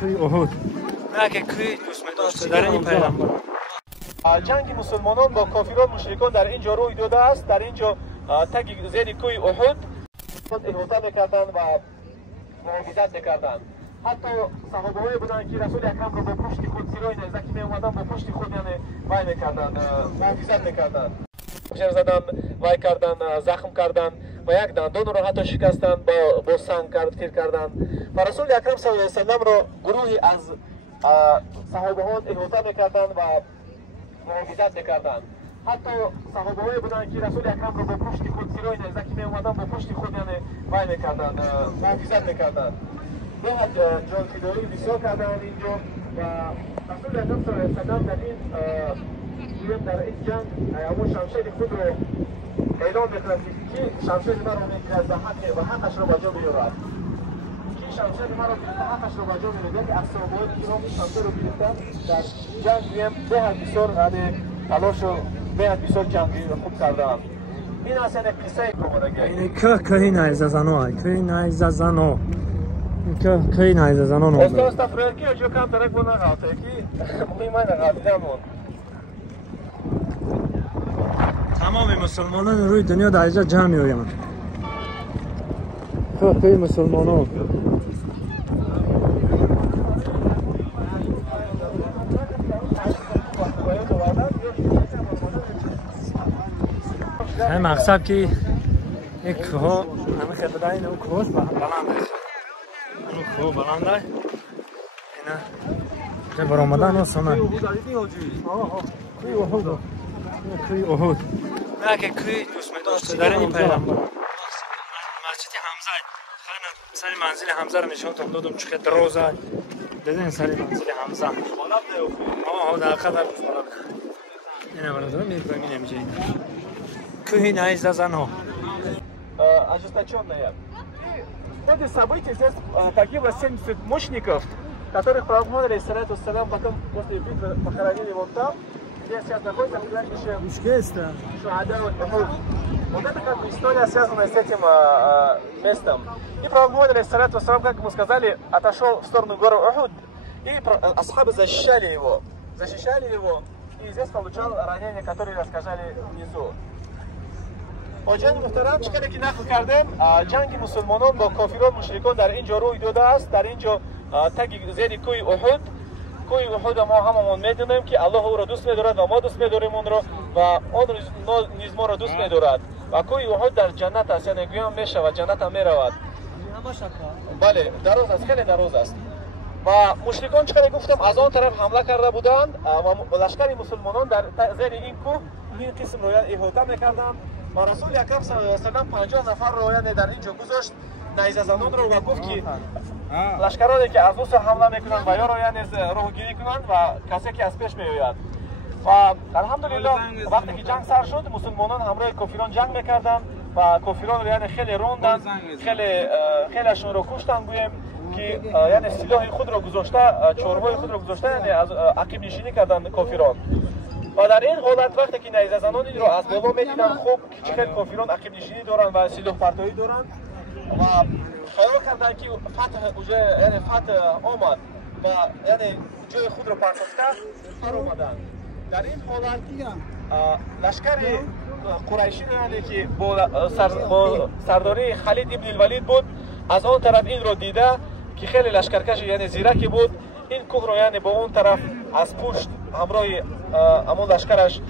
کوی احد نه که کوی دوست می داشت در این پیغمبر. جنگ مسلمانان با کافران مشرکان در اینجا روی داده است. در اینجا تگ زیر کوی احد احاطه میکردند و محافظت میکردند. حتی صحابه‌ای بودند که رسول اکرم را با پشت خود زیرای نیزکی می اومدند، با پشت خود یعنی وای میکردند، محافظت میکردند. شر زدن، وای کردن، زخم کردن و یک دندان را حتی شکستند، با سنگ تیر کردند. و رسول اکرم صلی الله علیه و سلم را گروهی از صحابهان احاطه میکردند و محافظت میکردند. حتی صحابه‌ای بودند که رسول اکرم را با پشت خود زیرای نیزکی می اومدند، با پشت خود یعنی وای میکردند، محافظت میکردند. بعد جانفدایی بسیار کردند اینجا و رسول اکرم صلی الله علیه و سلم در این جنگ اون شمشیر خود رو اعلام میکند که شمشیر مرا میگیرد و حقش را بجا میارد. که شمشیر مرا حقش را بجا میارد که از صحابه‌ای که نام شمشیر رو گرفتن در جنگ هم بهت بسیار تلاش و بهت بسیار جنگی خوب کردند. این اصلا قصه کومرگه. این که نیزه زنو که نیزه زنو که نیزه زنو استاد فرانکی جو کام درک بنا غلطه کی مهمه غلطیمون. تمام مسلمانان روی دنیا در اینجا جمع می‌آیند. که مسلمانان همه مقصد که یک کوه همه خطره این اون کوه بلند است. اون کوه بلند است. اینا چه برآمدن آسانه. کوی احد. کوی احد. نه که کوی دوست می داشت در این پیغمبر. مسجد حمزه خانه سر منزل حمزه رو نشون دادم چه دروازه دیدین سر منزل حمزه. در قدر بالا. اینا برادر می‌فهمی نمیشه. کوی نیزه زنو. Ожесточенная. Это событие здесь погибло 70 мучеников, которых Пророк алейхиссалату вассалям потом после битвы похоронили вот там, где сейчас находится кладбище Шухада Ухуд. Вот это как бы история, связанная с этим местом. И Пророк алейхиссалату вассалям, как ему сказали, отошел в сторону горы Ухуд, и асхабы защищали его. И здесь получал ранения, которые рассказали внизу. آجان محترم چقدر که نقل کردیم جنگ مسلمانان با کافران مشرکان در اینجا روی داده است. در اینجا تگ زیر کوی احد ما هممون میدونیم که الله او را دوست می‌دارد و ما دوست می‌داریم اون را و آن نیز ما را دوست می‌دارد و کوی احد در جنت است، یعنی گویا میشه و جنت هم میرود. بله دراز است، خیلی دراز است. و مشرکان چقدر گفتم از آن طرف حمله کرده بودند و لشکر مسلمانان در زیر این کوه این قسم رو احاطه می‌کردند. و رسول اکرم صلی الله علیه و سلم 50 نفر رو یعنی در اینجا گذاشت نیزه زنان رو و گفت که لشکرانی که از اون حمله میکنند و یا رو یعنی راهگیری کنند و کسی که از پیش میآید. و الحمدلله وقتی که جنگ سر شد مسلمانان همراه کافران جنگ میکردند و کافران رو یعنی خیلی روندند، خیلیشون رو کشتن گویم که یعنی سلاح خود رو گذاشته، چوربای خود رو گذاشته یعنی از عقب نشینی کردند کافران. و در این حالت وقتی که نیزه زنانی رو از بالا می‌دیدن خوب که چقدر کافران عقب نشینی دارن و سلاح پرتایی دارن و خیال کردن که فتح آمد و یعنی جای خود رو پرتافته سر اومدن. در این حالت لشکر قریشی یعنی که با سرداری خالد ابن الولید بود از آن طرف این رو دیده که خیلی لشکرکش یعنی زیرکی بود، این کوه رو یعنی با اون طرف از پشت همراه همون لشکرش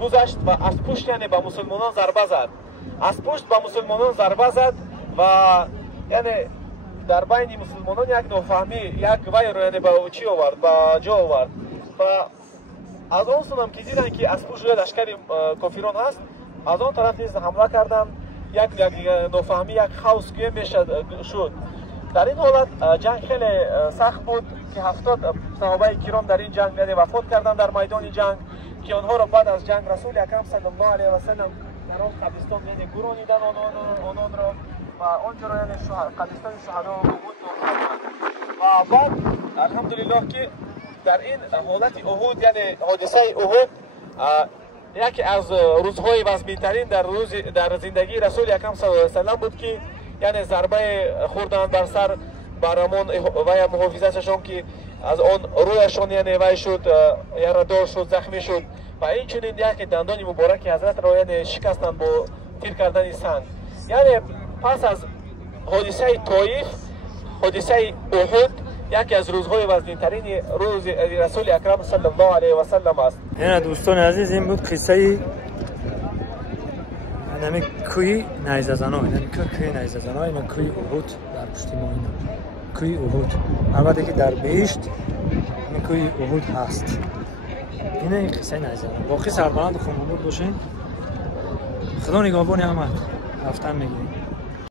گذشت و از پشت یعنی به مسلمانان ضربه زد. از پشت به مسلمانان ضربه زد و یعنی در بین مسلمانان یک نافهمی یک وی رو یعنی به چی آورد، به جا آورد و از آن سونم که دیدن که از پشت لشکر کافران هست از آن طرف نیز حمله کردن. یک نافهمی یک خوف که میشد شد. در این حالت جنگ خیلی سخت بود که 70 صحابه کرام در این جنگ وفات کردند در میدان جنگ که آنها را بعد از جنگ رسول اکرم صلی الله علیه و سلم در آن قبرستان یعنی گرانیدن آنان را و آنجا را یعنی قبرستان شهدا بود و بعد الحمدلله که در این حالت احد یعنی حادثه احد یکی از روزهای وزمین‌ترین در زندگی رسول اکرم صلی الله علیه و سلم بود که یعنی ضربه خوردن بر سر برامون و محافظتشان که از آن رویشان یعنی وای شد یعنی دار شد زخمی شد و این چنین یک دندان مبارک حضرت را یعنی شکستند با تیر کردن سنگ. یعنی پس از حادثه طائف حادثه احد یکی از روزهای وزن‌ترین روز رسول اکرم صلی الله علیه و سلم است. یعنی دوستان عزیز این بود قصه نمی کوی نیزه زنان، یعنی کوی نیزه زنان، این کوی احد در پشت ما اینا کوی احد. البته که در بهشت این کوی احد هست. این قصه نیزه زنان. باقی سربلند خون بود باشین. خدا نگهبان احمد. رفتن میگیریم.